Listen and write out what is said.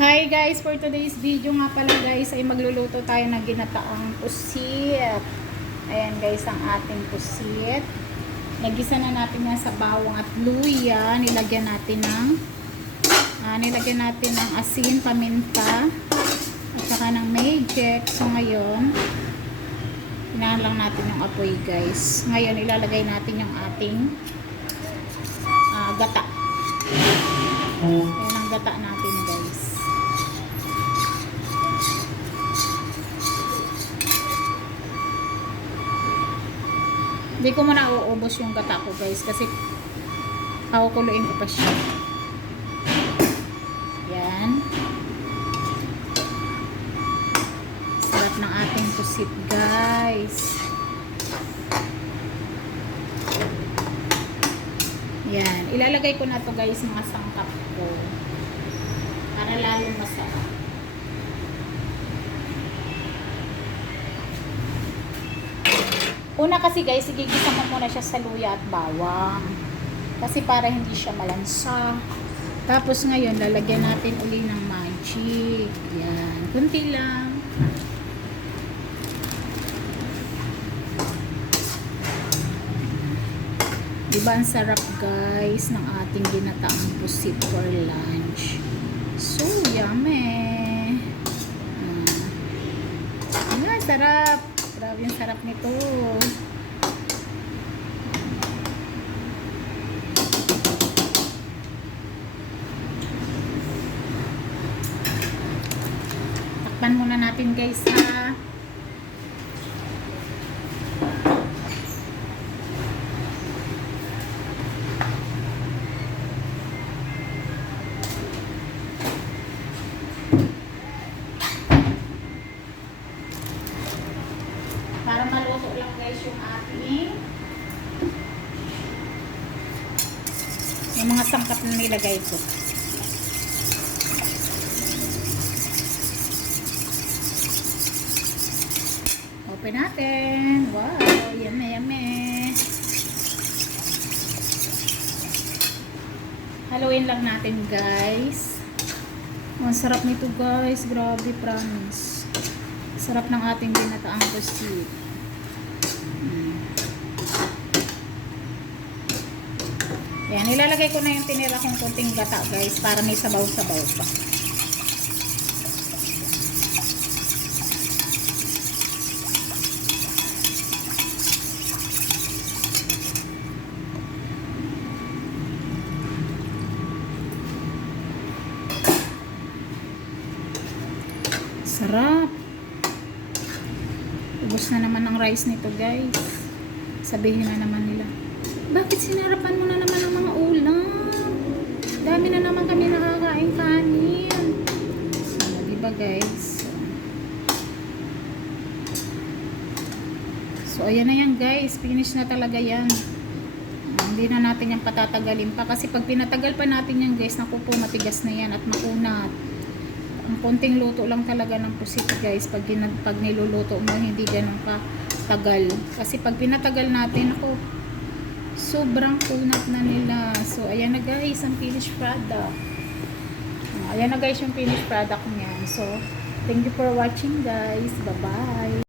Hi guys, for today's video nga pala guys ay magluluto tayo ng ginataang pusit. Ayan guys ang ating pusit. Nagisa na natin yan sa bawang at luya. Nilagyan natin ng asin, paminta at saka ng magic. So ngayon inahan lang natin yung apoy guys. Ngayon ilalagay natin yung ating gata. Ayan ang gata natin guys. Hindi ko muna uubos yung gata ko guys kasi pakukuluin ko pa siya. Yan. Sarap ng ating pusit guys. Yan. Ilalagay ko na to guys mga sangkap ko para lalong masarap. Una kasi guys, igigisa mo muna siya sa luya at bawang. Kasi para hindi siya malansa. Tapos ngayon, lalagyan natin uli ng magic. Yan. Kunti lang. Diba ang sarap guys ng ating ginataang pusit for lunch. So yummy. Ayan, sarap. Grabe yung sarap nito. Takpan muna natin guys ha. Para maluto lang guys yung ating yung mga sangkap na nilagay ko. Open natin. Wow, yummy yummy. Haluin lang natin guys. Ang sarap nito guys. Grabe, promise. Sarap ng ating ginataang pusit. Ayan, ilalagay ko na yung tinira kong kunting gata guys para may sabaw-sabaw pa. Sarap. Ubos na naman ang rice nito guys. Sabihin na naman nila, bakit sinarapan mo na naman ang mga ulam? Dami na naman kami nakakain kanin. Diba guys? So ayan na yan guys. Finish na talaga yan. Hindi na natin yan patatagalin pa. Kasi pag pinatagal pa natin yan guys, naku po, matigas na yan at makunat. Ang konting luto lang talaga ng pusit guys. Pag niluluto mo, hindi ganun katagal. Kasi pag pinatagal natin, ako, sobrang kunat na nila. So, ayan na guys, ang finished product. Ayan na guys yung finished product niyan. So, thank you for watching guys. Bye-bye.